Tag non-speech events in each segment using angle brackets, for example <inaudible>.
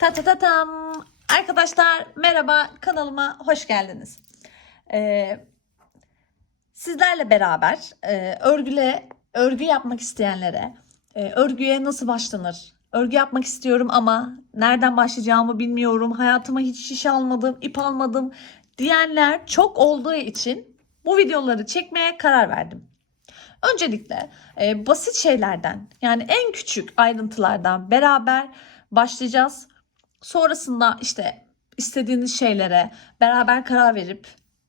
Ta ta ta tam. Arkadaşlar merhaba kanalıma hoş geldiniz. Ee, sizlerle beraber e, örgüle örgü yapmak isteyenlere e, örgüye nasıl başlanır? Örgü yapmak istiyorum ama nereden başlayacağımı bilmiyorum. Hayatıma hiç şiş almadım, ip almadım diyenler çok olduğu için bu videoları çekmeye karar verdim. Öncelikle e, basit şeylerden yani en küçük ayrıntılardan beraber başlayacağız. Sonrasında işte istediğiniz şeylere beraber karar verip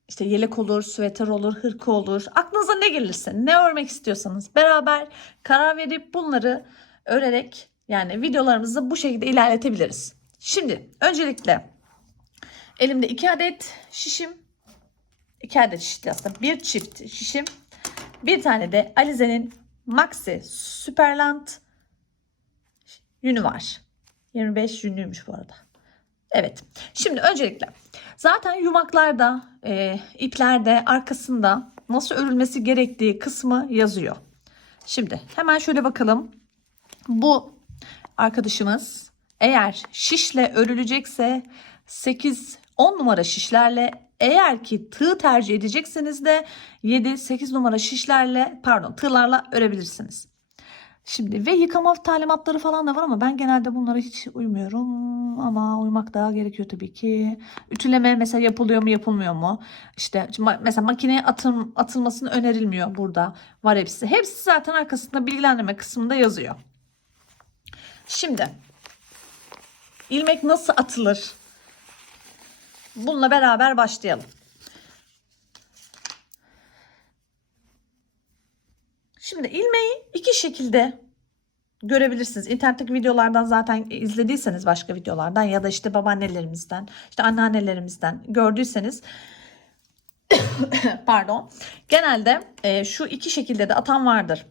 işte yelek olur, süveter olur, hırka olur. Aklınıza ne gelirse, ne örmek istiyorsanız beraber karar verip bunları örerek yani videolarımızı bu şekilde ilerletebiliriz. Şimdi öncelikle elimde iki adet şişim, iki adet şişti aslında bir çift şişim, bir tane de Alize'nin Maxi Superland yünü var. 25 yünlüymüş bu arada. Evet. Şimdi öncelikle zaten yumaklarda, e, iplerde, arkasında nasıl örülmesi gerektiği kısmı yazıyor. Şimdi hemen şöyle bakalım. Bu arkadaşımız eğer şişle örülecekse 8 10 numara şişlerle eğer ki tığ tercih edecekseniz de 7-8 numara şişlerle pardon tığlarla örebilirsiniz. Şimdi ve yıkama talimatları falan da var ama ben genelde bunlara hiç uymuyorum ama uymak daha gerekiyor tabii ki. Ütüleme mesela yapılıyor mu yapılmıyor mu? İşte mesela makineye atım, atılmasını önerilmiyor burada. Var hepsi. Hepsi zaten arkasında bilgilendirme kısmında yazıyor. Şimdi ilmek nasıl atılır? Bununla beraber başlayalım. Şimdi ilmeği iki şekilde görebilirsiniz. İnternetteki videolardan zaten izlediyseniz başka videolardan ya da işte babaannelerimizden, işte anneannelerimizden gördüyseniz <coughs> pardon. Genelde e, şu iki şekilde de atan vardır.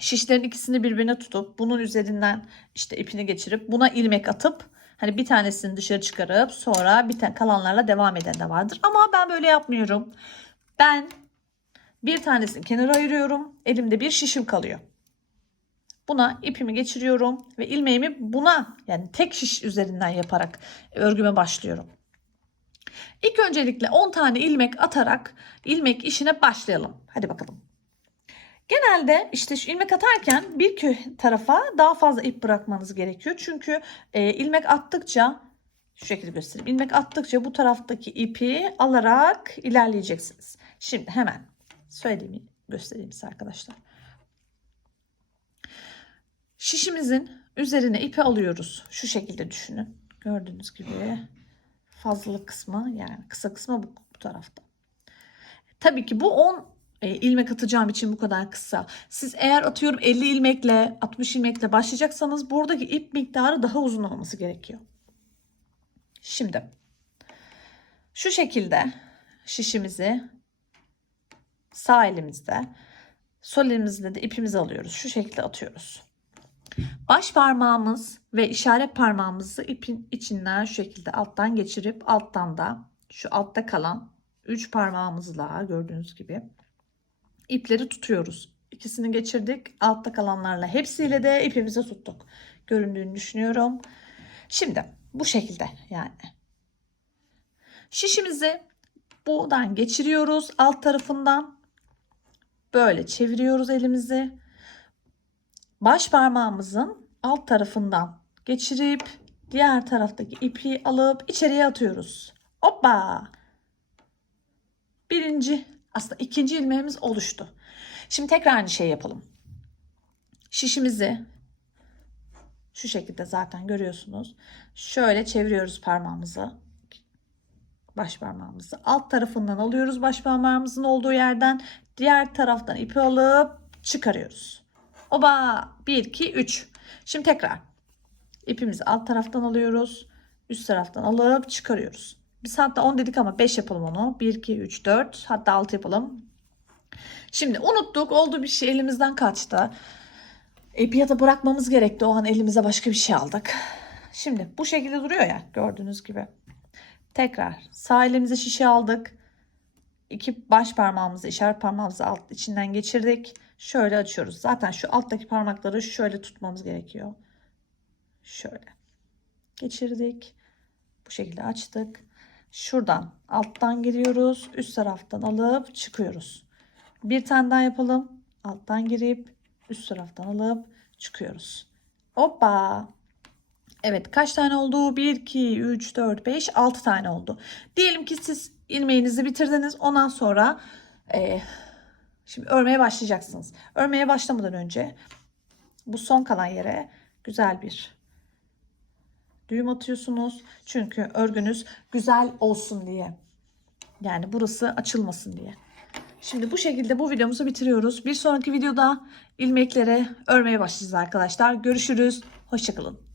Şişlerin ikisini birbirine tutup bunun üzerinden işte ipini geçirip buna ilmek atıp hani bir tanesini dışarı çıkarıp sonra bir tane kalanlarla devam eden de vardır. Ama ben böyle yapmıyorum. Ben bir tanesini kenara ayırıyorum. Elimde bir şişim kalıyor. Buna ipimi geçiriyorum ve ilmeğimi buna yani tek şiş üzerinden yaparak örgüme başlıyorum. İlk öncelikle 10 tane ilmek atarak ilmek işine başlayalım. Hadi bakalım. Genelde işte şu ilmek atarken bir tarafa daha fazla ip bırakmanız gerekiyor. Çünkü e, ilmek attıkça şu şekilde göstereyim. İlmek attıkça bu taraftaki ipi alarak ilerleyeceksiniz. Şimdi hemen söyleyeyim göstereyim size arkadaşlar. Şişimizin üzerine ipi alıyoruz. Şu şekilde düşünün. Gördüğünüz gibi fazlalık kısmı yani kısa kısmı bu, bu tarafta. Tabii ki bu 10 e, ilmek atacağım için bu kadar kısa. Siz eğer atıyorum 50 ilmekle 60 ilmekle başlayacaksanız buradaki ip miktarı daha uzun olması gerekiyor. Şimdi şu şekilde şişimizi sağ elimizde sol elimizde de ipimizi alıyoruz. Şu şekilde atıyoruz. Baş parmağımız ve işaret parmağımızı ipin içinden şu şekilde alttan geçirip alttan da şu altta kalan 3 parmağımızla gördüğünüz gibi ipleri tutuyoruz. İkisini geçirdik. Altta kalanlarla hepsiyle de ipimizi tuttuk. Göründüğünü düşünüyorum. Şimdi bu şekilde yani. Şişimizi buradan geçiriyoruz alt tarafından. Böyle çeviriyoruz elimizi. Baş parmağımızın alt tarafından geçirip diğer taraftaki ipi alıp içeriye atıyoruz. Hoppa! Birinci aslında ikinci ilmeğimiz oluştu. Şimdi tekrar aynı şey yapalım. Şişimizi şu şekilde zaten görüyorsunuz. Şöyle çeviriyoruz parmağımızı. Baş parmağımızı. Alt tarafından alıyoruz baş parmağımızın olduğu yerden. Diğer taraftan ipi alıp çıkarıyoruz. Oba 1 2 3. Şimdi tekrar ipimizi alt taraftan alıyoruz. Üst taraftan alıp çıkarıyoruz. Biz hatta 10 dedik ama 5 yapalım onu. 1 2 3 4 hatta 6 yapalım. Şimdi unuttuk. Oldu bir şey elimizden kaçtı. İpi ya da bırakmamız gerekti. O an elimize başka bir şey aldık. Şimdi bu şekilde duruyor ya gördüğünüz gibi. Tekrar sağ elimize şişe aldık. İki baş parmağımızı işaret parmağımızı alt içinden geçirdik. Şöyle açıyoruz. Zaten şu alttaki parmakları şöyle tutmamız gerekiyor. Şöyle. geçirdik. Bu şekilde açtık. Şuradan alttan giriyoruz. Üst taraftan alıp çıkıyoruz. Bir tane daha yapalım. Alttan girip üst taraftan alıp çıkıyoruz. Hoppa. Evet kaç tane oldu? 1, 2, 3, 4, 5, 6 tane oldu. Diyelim ki siz ilmeğinizi bitirdiniz. Ondan sonra e, şimdi örmeye başlayacaksınız. Örmeye başlamadan önce bu son kalan yere güzel bir düğüm atıyorsunuz. Çünkü örgünüz güzel olsun diye. Yani burası açılmasın diye. Şimdi bu şekilde bu videomuzu bitiriyoruz. Bir sonraki videoda ilmekleri örmeye başlayacağız arkadaşlar. Görüşürüz. Hoşçakalın.